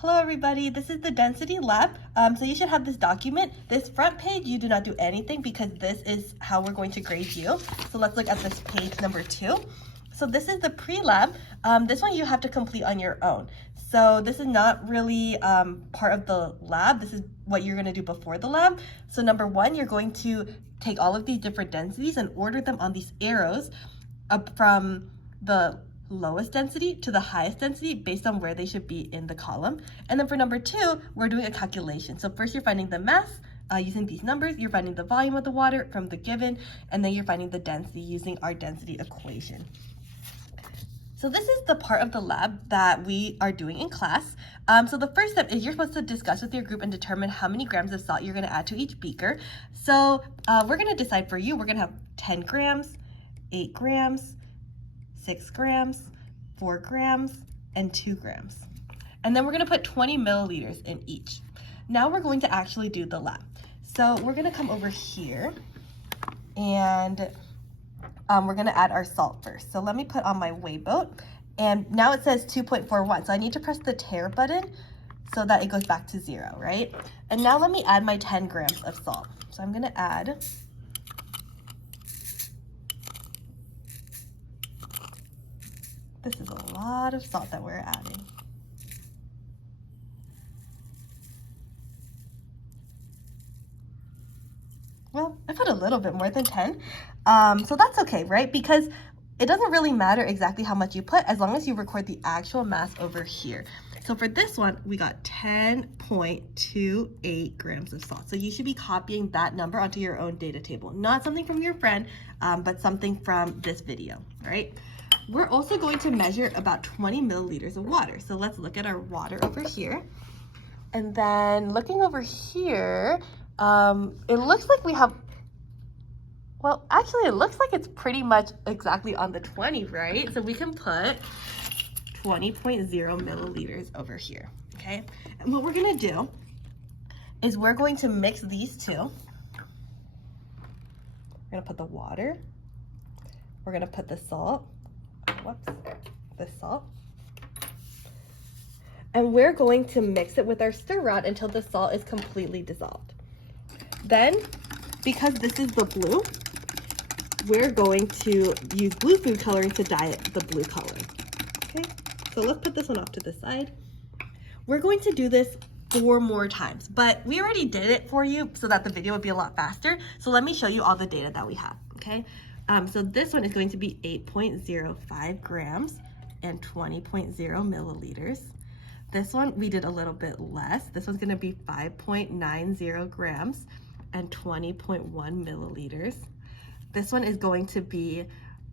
Hello everybody, this is the density lab. So you should have this document. This front page, you do not do anything because this is how we're going to grade you. So let's look at this page number 2. So this is the pre-lab. This one you have to complete on your own. So this is not really part of the lab. This is what you're gonna do before the lab. So number 1, you're going to take all of these different densities and order them on these arrows up from the lowest density to the highest density based on where they should be in the column. And then for number 2, we're doing a calculation. So first you're finding the mass using these numbers, you're finding the volume of the water from the given, and then you're finding the density using our density equation. So this is the part of the lab that we are doing in class. So the first step is you're supposed to discuss with your group and determine how many grams of salt you're gonna add to each beaker. So we're gonna decide for you, we're gonna have 10 grams, 8 grams, 6 grams, 4 grams, and 2 grams. And then we're gonna put 20 milliliters in each. Now we're going to actually do the lab. So we're gonna come over here and we're gonna add our salt first. So let me put on my weigh boat. And now it says 2.41. So I need to press the tare button so that it goes back to 0, right? And now let me add my 10 grams of salt. So I'm gonna add this is a lot of salt that we're adding. Well, I put a little bit more than 10. So that's okay, right? Because it doesn't really matter exactly how much you put as long as you record the actual mass over here. So for this one, we got 10.28 grams of salt. So you should be copying that number onto your own data table. Not something from your friend, but something from this video, right? We're also going to measure about 20 milliliters of water. So let's look at our water over here. And then looking over here, it looks like we have, well, actually it looks like it's pretty much exactly on the 20, right? So we can put 20.0 milliliters over here, okay? And what we're gonna do is we're going to mix these two. We're gonna put the water, we're gonna put the salt, the salt. And we're going to mix it with our stir rod until the salt is completely dissolved. Then, because this is the blue, we're going to use blue food coloring to dye it the blue color. Okay, so let's put this one off to the side. We're going to do this 4 more times, but we already did it for you so that the video would be a lot faster. So let me show you all the data that we have, okay? So this one is going to be 8.05 grams and 20.0 milliliters. This one, we did a little bit less. This one's gonna be 5.90 grams and 20.1 milliliters. This one is going to be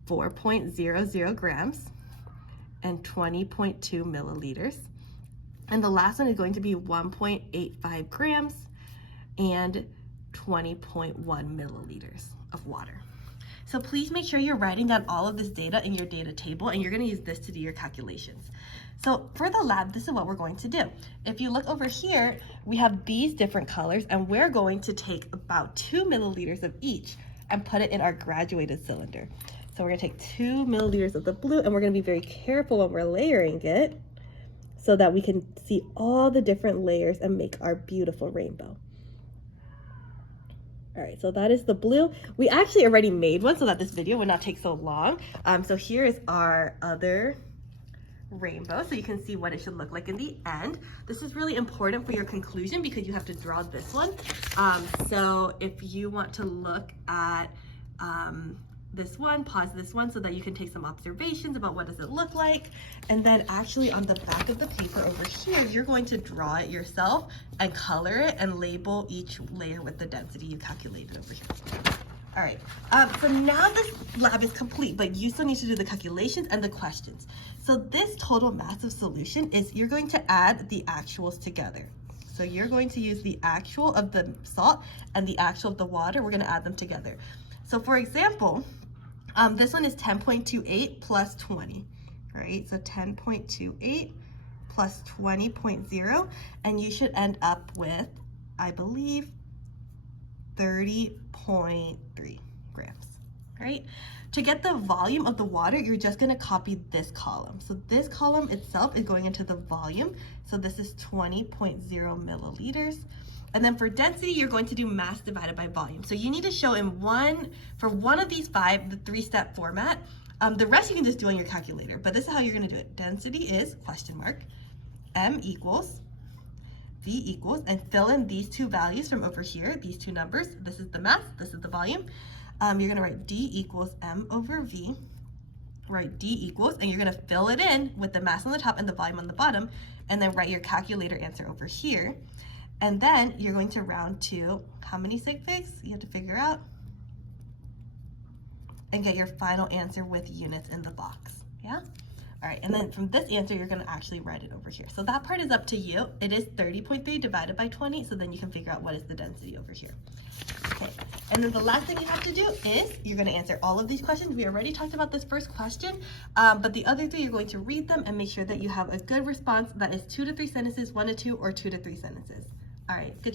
4.00 grams and 20.2 milliliters. And the last one is going to be 1.85 grams and 20.1 milliliters of water. So please make sure you're writing down all of this data in your data table, and you're gonna use this to do your calculations. So for the lab, this is what we're going to do. If you look over here, we have these different colors, and we're going to take about 2 milliliters of each and put it in our graduated cylinder. So we're gonna take 2 milliliters of the blue, and we're gonna be very careful when we're layering it so that we can see all the different layers and make our beautiful rainbow. All right, so that is the blue. We actually already made one so that this video would not take so long. So here is our other rainbow, so you can see what it should look like in the end. This is really important for your conclusion because you have to draw this one. So if you want to look at this one, pause this one so that you can take some observations about what does it look like. And then actually on the back of the paper over here, you're going to draw it yourself and color it and label each layer with the density you calculated over here. All right, so now this lab is complete, but you still need to do the calculations and the questions. So this total mass of solution is you're going to add the actuals together. So you're going to use the actual of the salt and the actual of the water. We're gonna add them together. So for example, this one is 10.28 plus 20, right? So 10.28 plus 20.0, and you should end up with, I believe, 30.3 grams, right? To get the volume of the water, you're just gonna copy this column. So this column itself is going into the volume. So this is 20.0 milliliters. And then for density, you're going to do mass divided by volume. So you need to show for one of these 5, the 3-step format. The rest you can just do on your calculator, but this is how you're gonna do it. Density is question mark, M equals, V equals, and fill in these 2 values from over here, these 2 numbers. This is the mass, this is the volume. You're gonna write D equals M over V, write D equals, and you're gonna fill it in with the mass on the top and the volume on the bottom, and then write your calculator answer over here. And then you're going to round to how many sig figs? You have to figure out, and get your final answer with units in the box, yeah? All right, and then from this answer, you're gonna actually write it over here. So that part is up to you. It is 30.3 divided by 20, so then you can figure out what is the density over here. Okay, and then the last thing you have to do is you're gonna answer all of these questions. We already talked about this first question, but the other 3, you're going to read them and make sure that you have a good response that is 2 to 3 sentences, 1 to 2, or 2 to 3 sentences. All right, good job.